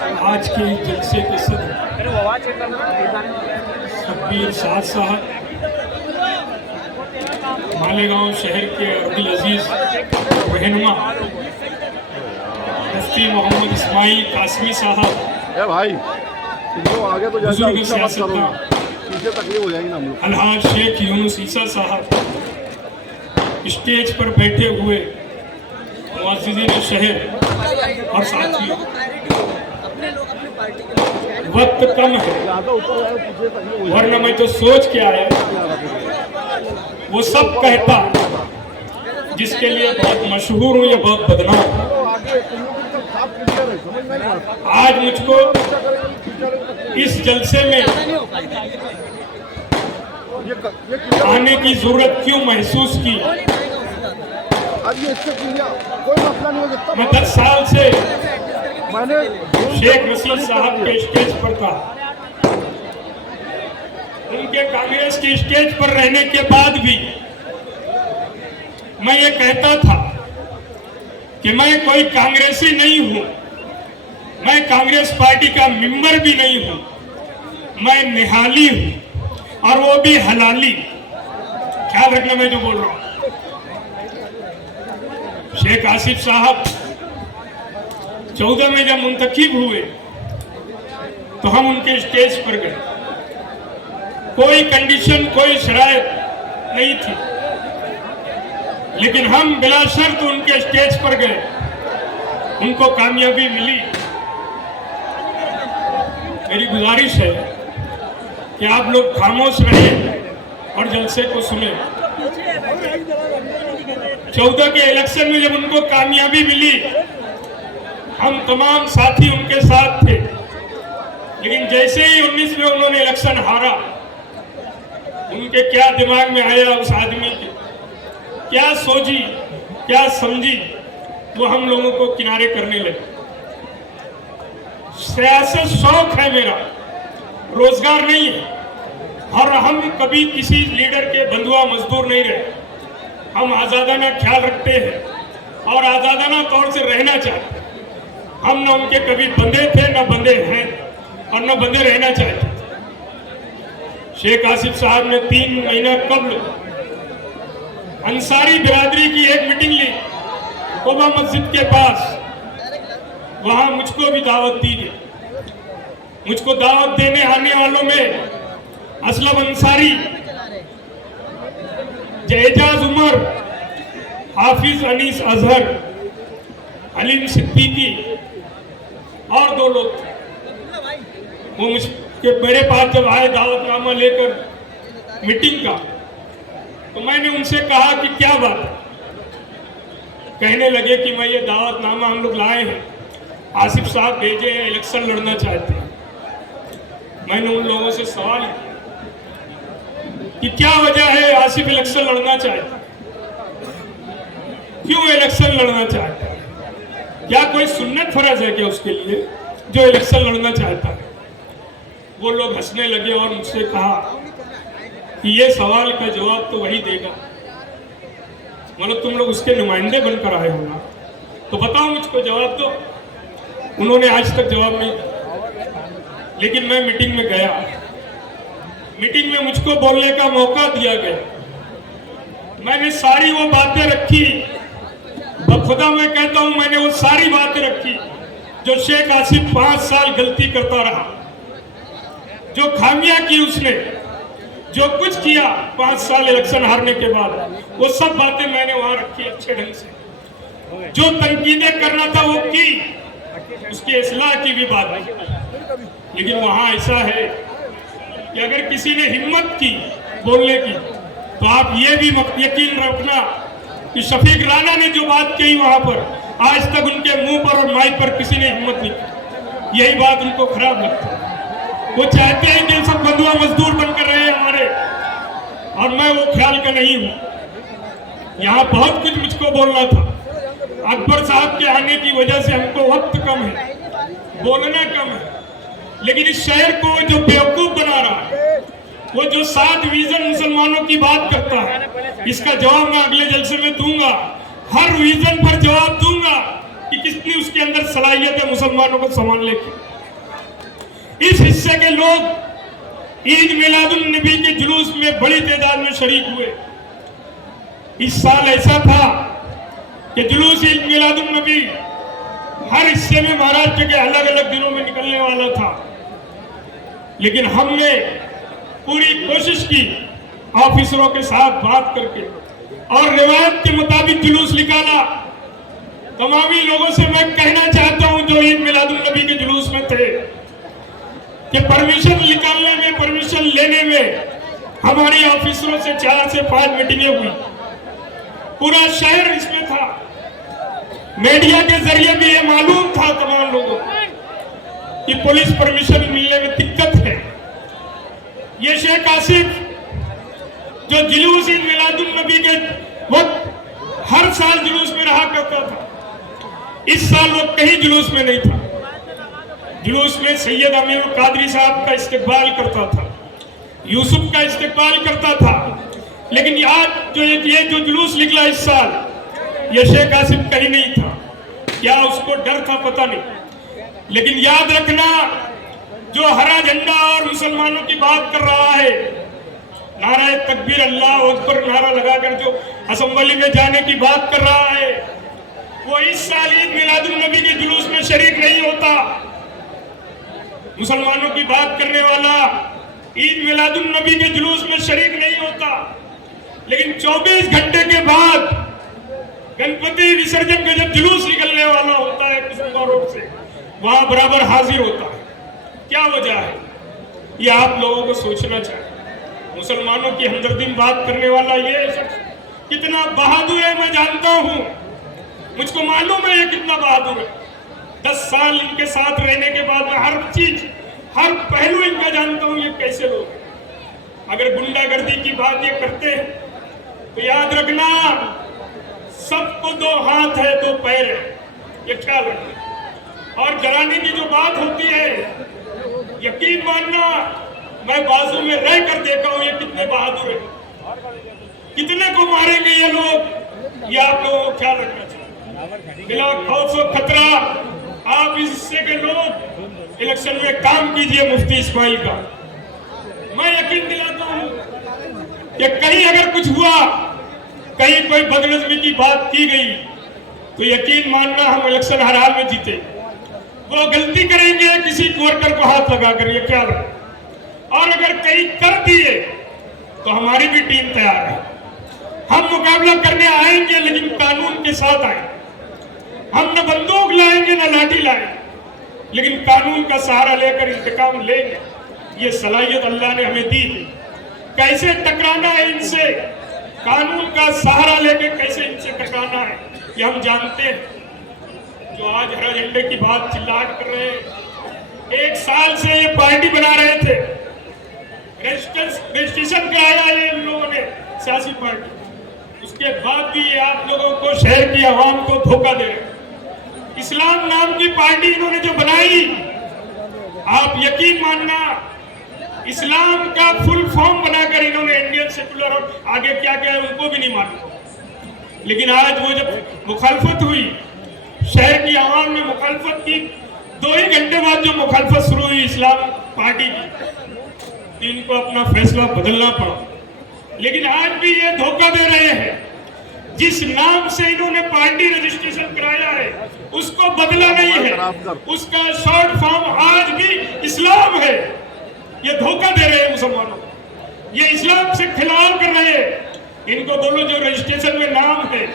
आज के जलसे के सदर शब्बीर साद साहब, मालेगांव शहर के अब्दुल अजीज रहनुमा मुफ्ती मोहम्मद इस्माइल कासमी साहब, भाई आगे तो बुजुर्ग सियासतदान तकलीफ हो जाएगी ना हम लोग। अलहाज शेख यूनुस ईसा साहब, स्टेज पर बैठे हुए मुअज़्ज़िज़ीन शहर और साथियों, वक्त कम है वरना मैं तो सोच के आया वो सब कहता जिसके लिए बहुत मशहूर हूँ या बहुत बदनाम हूँ। आज मुझको इस जलसे में आने की जरूरत क्यों महसूस की? कोई मसला नहीं हो सकता। मैं 10 साल से मैंने शेख रशीद साहब के स्टेज पर था। उनके कांग्रेस की स्टेज पर रहने के बाद भी मैं ये कहता था कि मैं कोई कांग्रेसी नहीं हूं, मैं कांग्रेस पार्टी का मेंबर भी नहीं हूं, मैं निहाली हूं और वो भी हलाली। ख्याल रखना मैं जो बोल रहा हूं। शेख आसिफ साहब 14 में जब मुंतखब हुए तो हम उनके स्टेज पर गए। कोई कंडीशन, कोई शराइत नहीं थी, लेकिन हम बिला शर्त उनके स्टेज पर गए, उनको कामयाबी मिली। मेरी गुजारिश है कि आप लोग खामोश रहें और जलसे को सुने। 14 के इलेक्शन में जब उनको कामयाबी मिली, हम तमाम साथी उनके साथ थे, लेकिन जैसे ही 19 में उन्होंने इलेक्शन हारा, उनके क्या दिमाग में आया, उस आदमी के क्या सोची, क्या समझी, वो हम लोगों को किनारे करने लगे। सियासत शौक है मेरा, रोजगार नहीं है, और हम कभी किसी लीडर के बंधुआ मजदूर नहीं रहे। हम आजादाना ख्याल रखते हैं और आजादाना तौर से रहना चाहते हैं। हम न उनके कभी बंधे थे, न बंधे हैं और न बंधे रहना चाहते। शेख आसिफ साहब ने 3 महीना कबल अंसारी बिरादरी की एक मीटिंग ली कोबा मस्जिद के पास। वहां मुझको भी दावत दी गई। मुझको दावत देने आने वालों में असलम अंसारी, एजाज उमर, हाफिज अनीस अजहर, हलीम सिद्दीकी और 2 लोग थे। वो मुझके मेरे पास जब आए दावतनामा लेकर मीटिंग का, तो मैंने उनसे कहा कि क्या बात है। कहने लगे कि मैं ये दावतनामा हम लोग लाए हैं, आसिफ साहब भेजे हैं, इलेक्शन लड़ना चाहते हैं। मैंने उन लोगों से सवाल किया कि क्या वजह है आसिफ इलेक्शन लड़ना चाहता है, क्यों इलेक्शन लड़ना चाहता है, क्या कोई सुन्नत फर्ज है क्या उसके लिए जो इलेक्शन लड़ना चाहता है? वो लोग हंसने लगे और मुझसे कहा कि ये सवाल का जवाब तो वही देगा, मतलब तुम लोग उसके नुमाइंदे बनकर आए हो ना, तो बताओ मुझको, जवाब दो। उन्होंने आज तक जवाब नहीं दिया, लेकिन मैं मीटिंग में गया। मीटिंग में मुझको बोलने का मौका दिया गया। मैंने सारी वो बातें रखी, बखुदा मैं कहता हूं, मैंने वो सारी बातें रखी जो शेख आसिफ 5 साल गलती करता रहा, जो खामियां की उसने, जो कुछ किया 5 साल इलेक्शन हारने के बाद, वो सब बातें मैंने वहां रखी अच्छे ढंग से। जो तनकीदें करना था वो की, उसकी इस्लाह की भी बात है। लेकिन वहां ऐसा है कि अगर किसी ने हिम्मत की बोलने की, तो आप ये भी यकीन रखना कि शफीक राणा ने जो बात कही वहां पर, आज तक उनके मुंह पर और माइक पर किसी ने हिम्मत नहीं की। यही बात उनको खराब लगती है। वो चाहते हैं कि सब बंधुआ मजदूर बनकर रहे हमारे, और मैं वो ख्याल का नहीं हूं। यहाँ बहुत कुछ मुझको बोलना था। अकबर साहब के आने की वजह से हमको वक्त कम है, बोलना कम है, लेकिन इस शहर को जो बेवकूफ बना रहा है, वो जो 7 विजन मुसलमानों की बात करता है, इसका जवाब मैं अगले जलसे में दूंगा। हर विजन पर जवाब दूंगा कि कितनी उसके अंदर सलाहियत है मुसलमानों को संभालने की। इस हिस्से के लोग ईद मिलादुन नबी के जुलूस में बड़ी तादाद में शरीक हुए। इस साल ऐसा था कि जुलूस ईद मिलादुन नबी हर हिस्से में महाराष्ट्र के अलग अलग दिनों में निकलने वाला था, लेकिन हमने पूरी कोशिश की ऑफिसरों के साथ बात करके और रिवायत के मुताबिक जुलूस निकाला। तमामी लोगों से मैं कहना चाहता हूं जो ईद मिलादुन नबी के जुलूस में थे कि परमिशन निकालने में, परमिशन लेने में हमारी ऑफिसरों से 4 से 5 मीटिंगें हुई। पूरा शहर इसमें था। मीडिया के जरिए भी ये मालूम था तमाम लोगों को कि पुलिस परमिशन मिलने में दिक्कत है। ये शेख आसिफ जो जुलूस ईद मिलादुन नबी के वक्त हर साल जुलूस में रहा करता था, इस साल वो कहीं जुलूस में नहीं था। जुलूस में सैयद अमीर कादरी साहब का इस्तेकबाल करता था, यूसुफ का इस्तेकबाल करता था, लेकिन आज ये जो जुलूस निकला इस साल, ये शेख आसिफ कहीं नहीं था। क्या उसको डर था पता नहीं, लेकिन याद रखना जो हरा झंडा और मुसलमानों की बात कर रहा है, नारा तकबीर अल्लाह अकबर नारा लगाकर जो असेंबली में जाने की बात कर रहा है, वो इस साल ईद मिलादुन नबी के जुलूस में शरीक नहीं होता। मुसलमानों की बात करने वाला ईद मिलादुन नबी के जुलूस में शरीक नहीं होता, लेकिन 24 घंटे के बाद गणपति विसर्जन का जब जुलूस निकलने वाला होता है कुसुम्बा रोड से, वहां बराबर हाजिर होता है। क्या वजह है, ये आप लोगों को सोचना चाहिए। मुसलमानों की हमदर्दी में बात करने वाला ये शख्स कितना बहादुर है मैं जानता हूं, मुझको मालूम है ये कितना बहादुर है। 10 साल इनके साथ रहने के बाद मैं हर चीज, हर पहलू इनका जानता हूं ये कैसे लोग हैं। अगर गुंडागर्दी की बात ये करते हैं तो याद रखना सबको 2 हाथ है 2 पैर है, ये ख्याल रखना। और डराने की जो बात होती है, यकीन मानना मैं बाजू में रह कर देखा हूं ये कितने बहादुर है, कितने को मारेंगे ये लोग, ये आप लोगों को ख्याल रखना चाहिए। बिला खौफ और खतरा आप इस हिस्से के लोग इलेक्शन में काम कीजिए मुफ्ती इस्माइल का। मैं यकीन दिलाता हूं कि कहीं अगर कुछ हुआ, कहीं कोई बदनज़मी की बात की गई, तो यकीन मानना हम इलेक्शन हर हाल में जीते। वो गलती करेंगे किसी वर्कर को हाथ लगाकर, ये क्या रहे। और अगर कहीं कर दिए तो हमारी भी टीम तैयार है। हम मुकाबला करने आएंगे, लेकिन कानून के साथ आएंगे। हम न बंदूक लाएंगे न लाठी लाएंगे, लेकिन कानून का सहारा लेकर इंतकाम लेंगे। ये सलाहियत अल्लाह ने हमें दी थी। कैसे टकराना है इनसे, कानून का सहारा लेकर कैसे इनसे टकराना है, ये हम जानते हैं। जो आज हरा झंडे की बात चिल्लाहट कर रहे हैं, 1 साल से ये पार्टी बना रहे थे, रजिस्ट्रेशन कराया है इन लोगों ने सियासी पार्टी, उसके बाद भी ये आप लोगों को, शहर की आवाम को धोखा दे रहे। इस्लाम नाम की पार्टी इन्होंने जो बनाई, आप यकीन मानना इस्लाम का फुल फॉर्म बनाकर इन्होंने इंडियन सेकुलर और आगे क्या क्या है उनको भी नहीं मालूम। लेकिन आज वो जब मुखालफत हुई, शहर की आवाम ने मुखालफत की, 2 ही घंटे बाद जो मुखालफत शुरू हुई इस्लाम पार्टी की, तो इनको अपना फैसला बदलना पड़ा। लेकिन आज भी ये धोखा दे रहे हैं। जिस नाम से इन्होंने पार्टी रजिस्ट्रेशन कराया है उसको बदला नहीं है, उसका शॉर्ट फॉर्म आज भी इस्लाम है। ये धोखा दे रहे हैं मुसलमानों को, ये इस्लाम से खिलाफ कर रहे हैं। इनको बोलो जो रजिस्ट्रेशन में नाम है,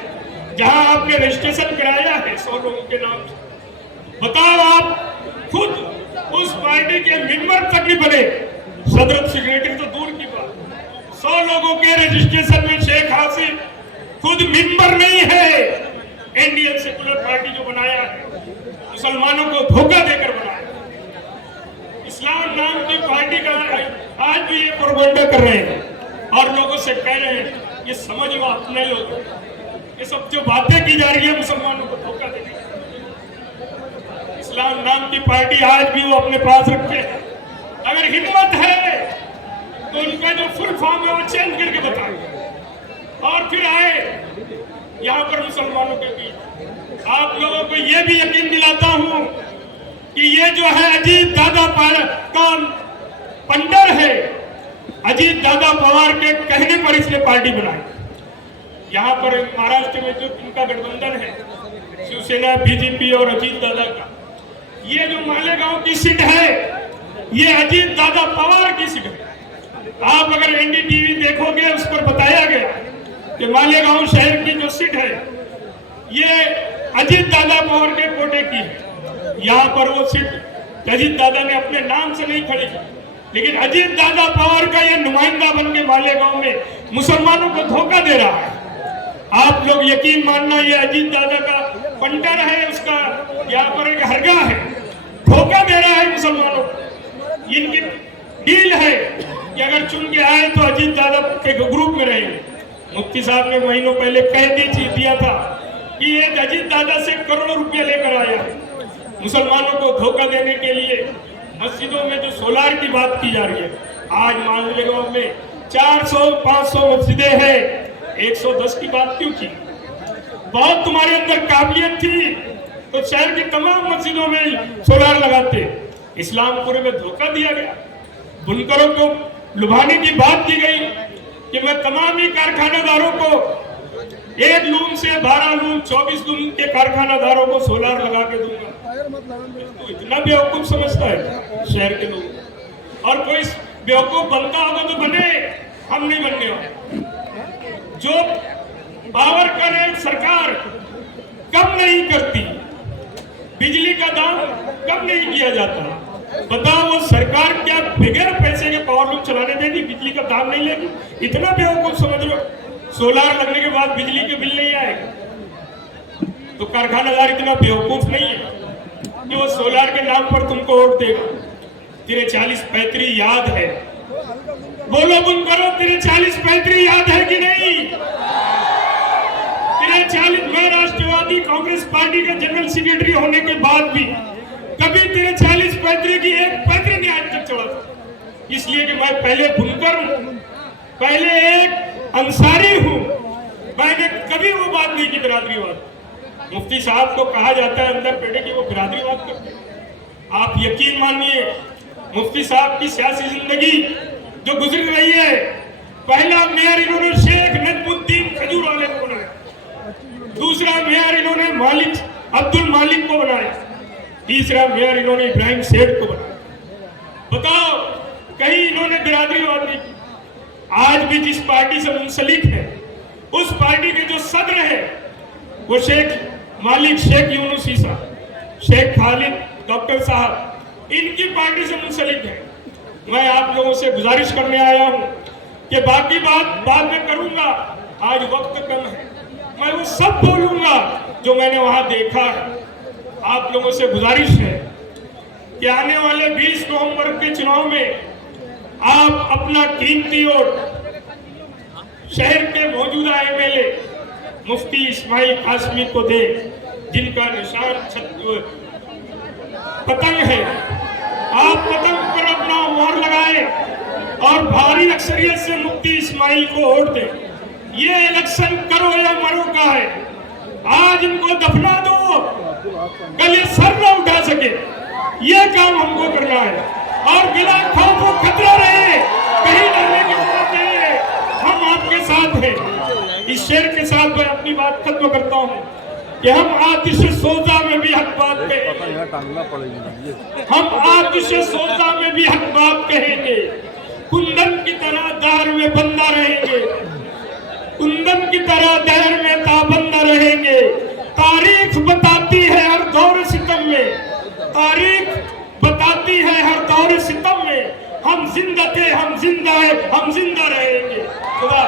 जहां आपने रजिस्ट्रेशन कराया है 100 लोगों के नाम से, बताओ आप खुद उस पार्टी के मेंबर तक नहीं बने, सदर सेक्रेटरी तो दूर की बात। 100 लोगों के रजिस्ट्रेशन में शेख आसिफ खुद मेंबर नहीं है। इंडियन सेकुलर पार्टी जो बनाया है, मुसलमानों को धोखा देकर बनाया। इस्लाम नाम की पार्टी का आज भी ये प्रोपेगेंडा कर रहे हैं और लोगों से कह रहे हैं, ये समझ लो अपने लोग, ये सब जो बातें की जा रही है मुसलमानों को धोखा देने। इस्लाम नाम की पार्टी आज भी वो अपने पास रखे हैं। अगर हिम्मत है तो उनका जो फुल फॉर्म है वो चेंज करके बताए और फिर आए यहाँ पर मुसलमानों के बीच। आप लोगों को ये भी यकीन दिलाता हूं कि ये जो है अजीत दादा का पंडर है, अजीत दादा पवार के कहने पर इसने पार्टी बनाई। यहाँ पर महाराष्ट्र में जो इनका गठबंधन है, शिवसेना, बीजेपी और अजीत दादा का, ये जो मालेगांव की सीट है, ये अजीत दादा पवार की सीट है। आप अगर एनडीटीवी देखोगे, उस पर बताया गया कि मालेगांव शहर की जो सीट है, ये अजीत दादा पवार के कोटे की है। यहाँ पर वो सीट अजीत दादा ने अपने नाम से नहीं खड़ी की, लेकिन अजीत दादा पवार का ये नुमाइंदा बन के मालेगांव में मुसलमानों को धोखा दे रहा है। आप लोग यकीन मानना, ये अजीत दादा का पंटर है, उसका यहाँ पर एक हरगा है, धोखा दे रहा है मुसलमानों को। इनकी डील है कि अगर चुन के आए तो अजीत दादा के ग्रुप में रहेंगे। मुफ्ती साहब ने महीनों पहले कह दिया था कि ये अजीत दादा से करोड़ों रुपया लेकर आया है। मुसलमानों को धोखा देने के लिए मस्जिदों में जो सोलार की बात की जा रही है, आज मालेगांव में 400-500 मस्जिदें हैं, 110 की बात क्यों की? बहुत तुम्हारे अंदर काबिलियत थी तो शहर की तमाम मस्जिदों में सोलार लगाते। इस्लामपुर में धोखा दिया गया, बुनकरों को लुभाने की बात की गई कि मैं तमाम ही कारखानादारों को 1 लूम से 12 लूम 24 लूम के कारखानादारों को सोलार लगा के दूंगा। तो इतना बेवकूफ समझता है शहर के लोग। और कोई बेवकूफ बनता होगा तो बने, हम नहीं बनने वाले। जो पावर करे सरकार कम नहीं करती, बिजली का दाम कम नहीं किया जाता। बताओ वो सरकार क्या बगैर पैसे के पावर लूम चलाने देगी, बिजली का दाम नहीं लेगी? इतना बेवकूफ समझ लो। सोलार लगने के बाद बिजली के बिल नहीं आएगा, तो कारखानादार इतना बेवकूफ नहीं है कि वो सोलार के नाम पर तुमको वोट देगा। तेरे 40-35 याद है? बोलो बुनकरो, तेरे 40-35 याद है कि नहीं? तेरे 40, मैं राष्ट्रवादी कांग्रेस पार्टी के जनरल सेक्रेटरी होने के बाद भी कभी तेरे 40-35 की एक पैतरी नहीं आज तक चढ़ा था। इसलिए कि मैं पहले बुनकर हूं, पहले एक अंसारी हूं, मैंने कभी वो बात नहीं की बिरादरीवाद। मुफ्ती साहब को कहा जाता है अंदर बैठे कि वो बिरादरीवाद करते हैं। आप यकीन मानिए, मुफ्ती साहब की सियासी जिंदगी जो गुजर रही है, पहला मेयर इन्होंने शेख नजमुद्दीन खजूर वाले को बनाया, दूसरा मेयर इन्होंने मालिक अब्दुल मालिक को बनाया, तीसरा मेयर इन्होंने इब्राहिम सेठ को बनाया। बताओ, कहीं इन्होंने बिरादरीवाद नहीं। आज भी जिस पार्टी से मुंसलिक है, उस पार्टी के जो सदर है वो शेख मालिक, शेख यूनुस ईसा, शेख खालिद, डॉक्टर साहब, इनकी पार्टी से मुंसलिक है। मैं आप लोगों से गुजारिश करने आया हूं कि बाकी बात बाद में करूंगा, आज वक्त कम है। मैं वो सब बोलूंगा जो मैंने वहां देखा है। आप लोगों से गुजारिश है कि आने वाले 20 नवंबर के चुनाव में आप अपना कीमती वोट शहर के मौजूदा एमएलए मुफ्ती इस्माइल कासमी को दे, जिनका निशान पतंग है। आप पतंग पर अपना मोहर लगाए और भारी अक्सरियत से मुफ्ती इस्माइल को वोट दें। ये इलेक्शन करो या मरो का है। आज इनको दफना दो, कल ये सर न उठा सके, ये काम हमको करना है। और बिना खौफ व खतरा रहे, कहीं डरने की जरूरत नहीं है, हम आपके साथ हैं। इस शेर के साथ मैं अपनी बात खत्म करता हूँ कि हम आतिश सोजा में भी हक बात कहेंगे, हम आतिश सोजा में भी हक बात कहेंगे, कुंदन की तरह दहर में बंदा रहेंगे, कुंदन की तरह दहर में ताबंदा रहेंगे। तारीख बताती है हर दौर सितम में, तारीख बताती है हर दौर सितम में, हम जिंदा थे, हम जिंदा है, हम जिंदा रहेंगे। खुदा